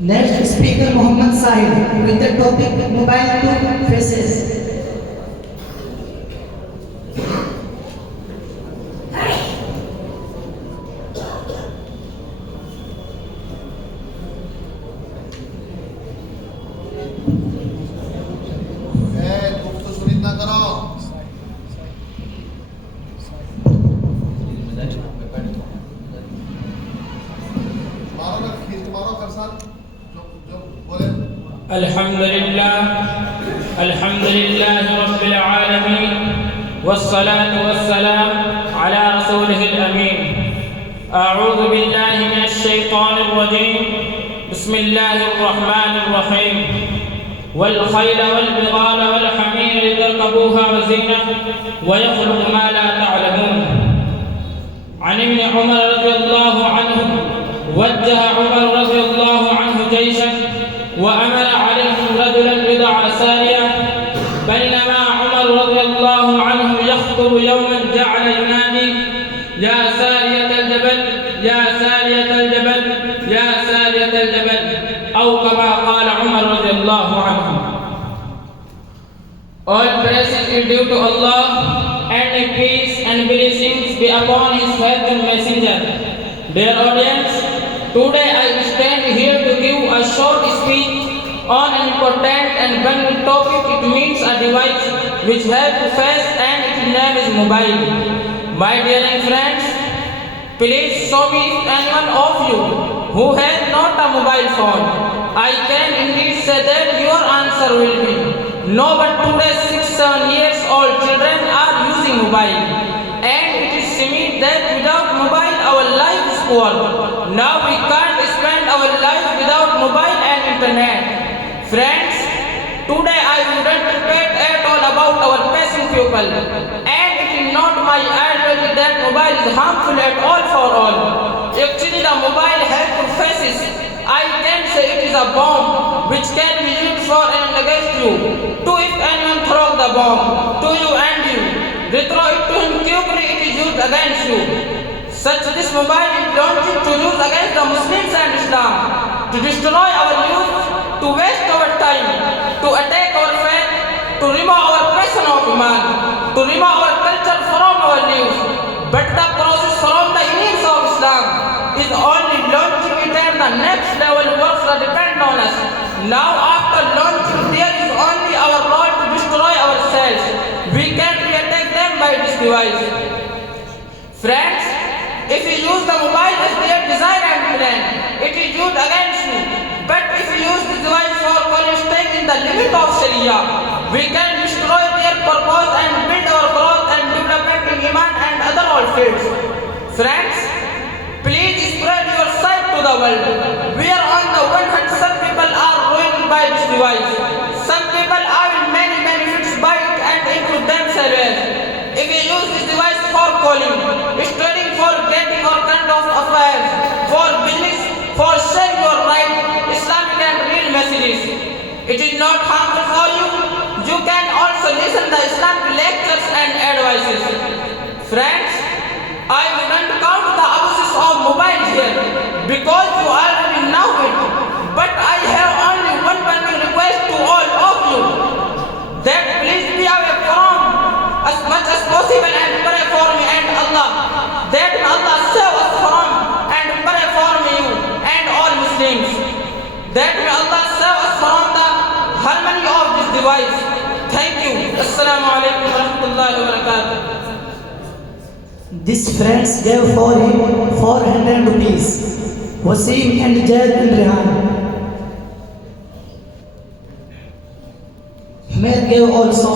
Next speaker Muhammad Sahil with the topic Mobile to Faces. गुफ्त Sunit ना करो। मारो ना खींच मारो कर साथ जो जो बोले। अल्हम्दुलिल्लाह रब्बिल आलमीन वस्सलातु वस्सलाम अला रसूलिहिल अमीन अऊज़ु बिल्लाहि मिनश शैतानिर रजीम बिस्मिल्लाहिर रहमानिर रहीम वल खैल वल बिगाल वल हमीर लितरकबूहा व ज़ीनह व यख़्लुक़ु मा ला तअलमून अन इब्न उमर रज़ियल्लाहु अन्हु वज्जह उमर रज़ियल्लाहु अन्हु जैशन وأمر عليهم رجلا بضع سارية بينما عمر رضي الله عنه يخطب يوما جعل ينادي يا سارية الجبل يا سارية الجبل يا سارية الجبل أو كما قال عمر رضي الله عنه. All praise is due to Allah and peace and blessings be upon His faithful messenger. Dear audience, today I stand here to give a short speech on an important and valuable topic. It means a device which has a face and its name is mobile. My dear friends, please show me anyone of you who has not a mobile phone. I can indeed say that your answer will be no, but today 6-7 years old children are using mobile. And it is seems that without mobile our life is poor. Now we can't spend our life without mobile and internet. Friends, today I wouldn't debate at all about our passing people. And it is not my ideology that mobile is harmful at all for all. Actually the mobile has two faces. I can say it is a bomb which can be used for and against you. To if anyone throws the bomb to you and you throw it to him quickly, it is used against you. Such this mobile is launched to use against the Muslims and Islam, to destroy our youth, to waste our time, to attack our faith, to remove our passion of Iman, to remove our culture from our lives. But the process from the enemies of Islam is only launching it at the next level works that depend on us. Now after launching there is only our role to destroy ourselves. We can attack them by this device. Friends, if you use the mobile as their desire and plan, it is used against you. But if you use the device for staying in the limit of Sharia, we can destroy their purpose and build our growth and development in Iman and other all fields. Friends, please spread your sight to the world. We are on the one hand, some people are ruined by this device. Some people have many benefits by it and include themselves. If you use this device for calling, studying, for getting or kind of affairs, for business, for sharing your right, Islamic and real messages, it is not harmful for you. You can also listen to Islamic lectures and advices. Friends, I wouldn't count the abuses of mobile here because you already know it. But I have only one burning request to all of you, that please be away from as much as possible and pray for me and Allah, that Allah save us from and pray for me and all Muslims, that may Allah save us from the harmony of this device. Thank you. Assalamu alaikum wa rahmatullahi wa barakatuh. These friends gave for him 400 rupees. Wasim and Jad and Rehan. Hamid gave also